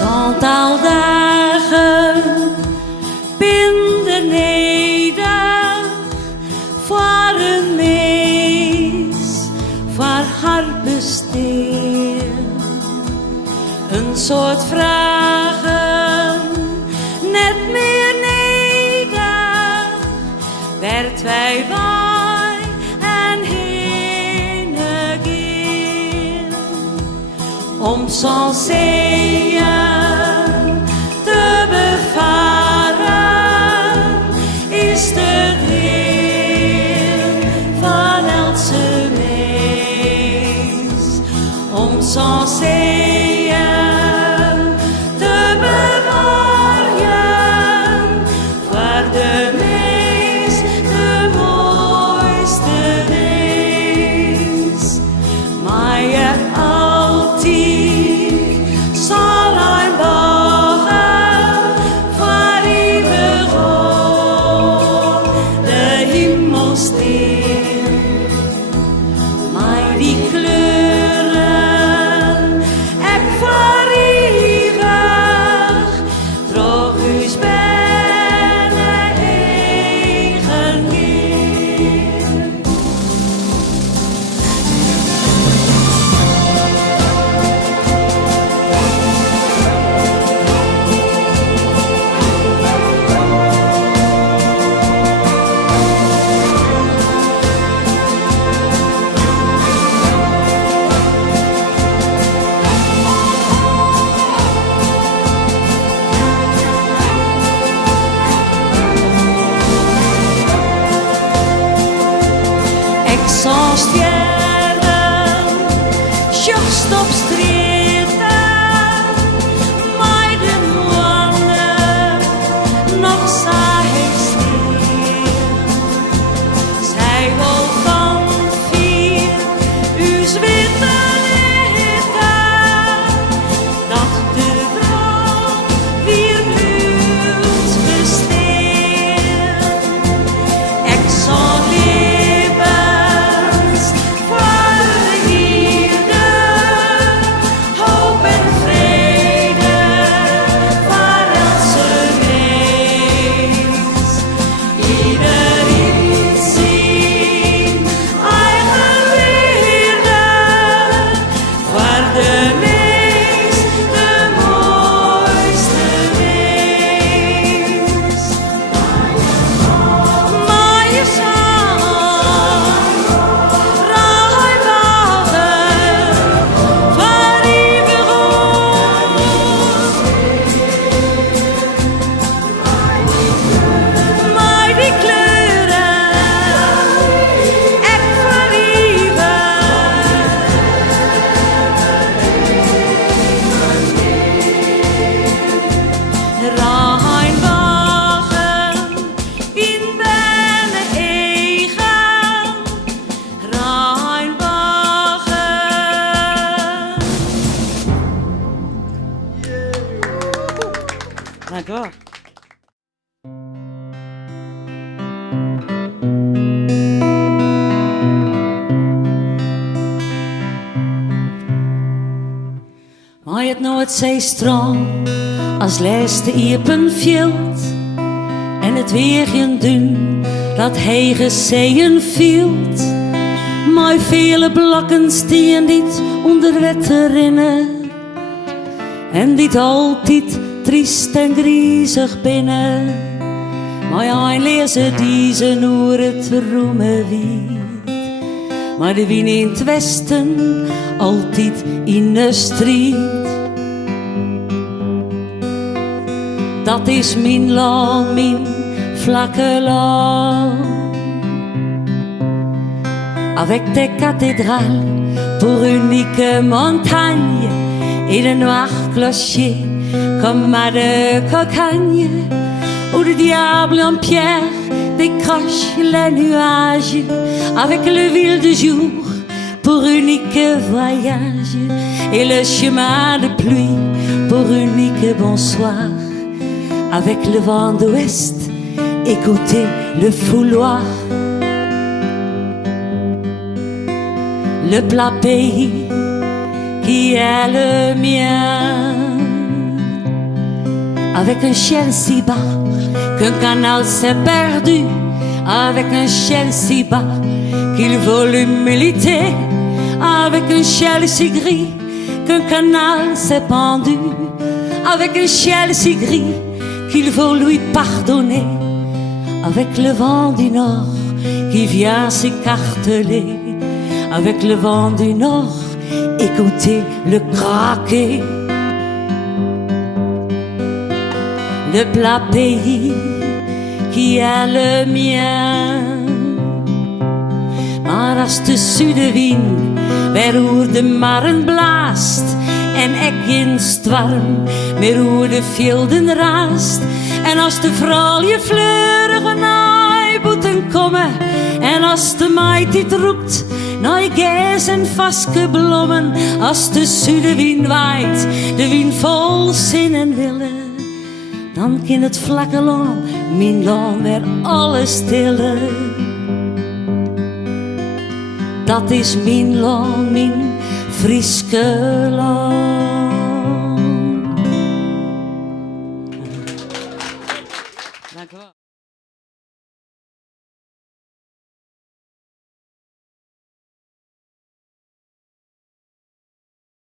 Aantal dagen beneden voor een mens, voor haar bestaan. Een soort vragen, net meer neder, werd wij wij en heen gaan. Om zo'n zeeën te bevaren, is de droom van elke mens. Om zo'n zeeën te bewaren, voor de mens de mooiste wens. Maar je altijd zal een bogen voor eeuwig op de hemel staan. Maar die kleuren heb voor eeuwig droog uw bijna eigen neer. Ik zal sterven, juist op straten, maar de mannen nog zij staan. Zij wil van vier uw witte lichten, dat de droom weer bloed bestaan. Ik zal levens voor de liefde, hoop en vrede voor elke mens. Iedereen zijn eigen wereld, voor de mens de mooiste wens. Maar je zal ruim wagen voor eeuwig op. Maar die kleuren heb voor eeuwig. Ruim wagen in bijna eigen. Ruim wagen. Dank u wel. Maar je het nooit zeestrand als laatste iepen veld en het weer geen dun dat hege zeeën vielt. Maar vele blokken steen dit onder water rinnen en dit altijd triest en griezig binnen. Maar een lezen deze noer het roemen wiet. Maar de wien in het westen altijd in de strijd. Dat is mijn land, mijn vlakke land. Avec des cathédrales pour unique montagne et de noirs clochers comme à de cocagne, où le diable en pierre décroche les nuages avec le ville de jour pour unique voyage et le chemin de pluie pour unique bonsoir. Avec le vent d'ouest, écoutez le fouloir. Le plat pays qui est le mien. avec un ciel si bas qu'un canal s'est perdu, avec un ciel si bas qu'il vaut l'humilité, avec un ciel si gris qu'un canal s'est pendu, avec un ciel si gris qu'il vaut lui pardonner, avec le vent du nord qui vient s'écarteler, avec le vent du nord, écoutez le craquer. Le plat pays qui est le mien. Maar als de zuidenwind weer oer de marren blaast en ik in storm meer oer de velden raast, en als de fraaie fleurige naaiboeten komen, en als de meid dit roept naar gijs en vaske blommen, als de zuidenwind waait, de wind vol zin en willen, dan kan het vlakke land, mijn land, weer alles stille. Dat is mijn land, mijn Frieske land.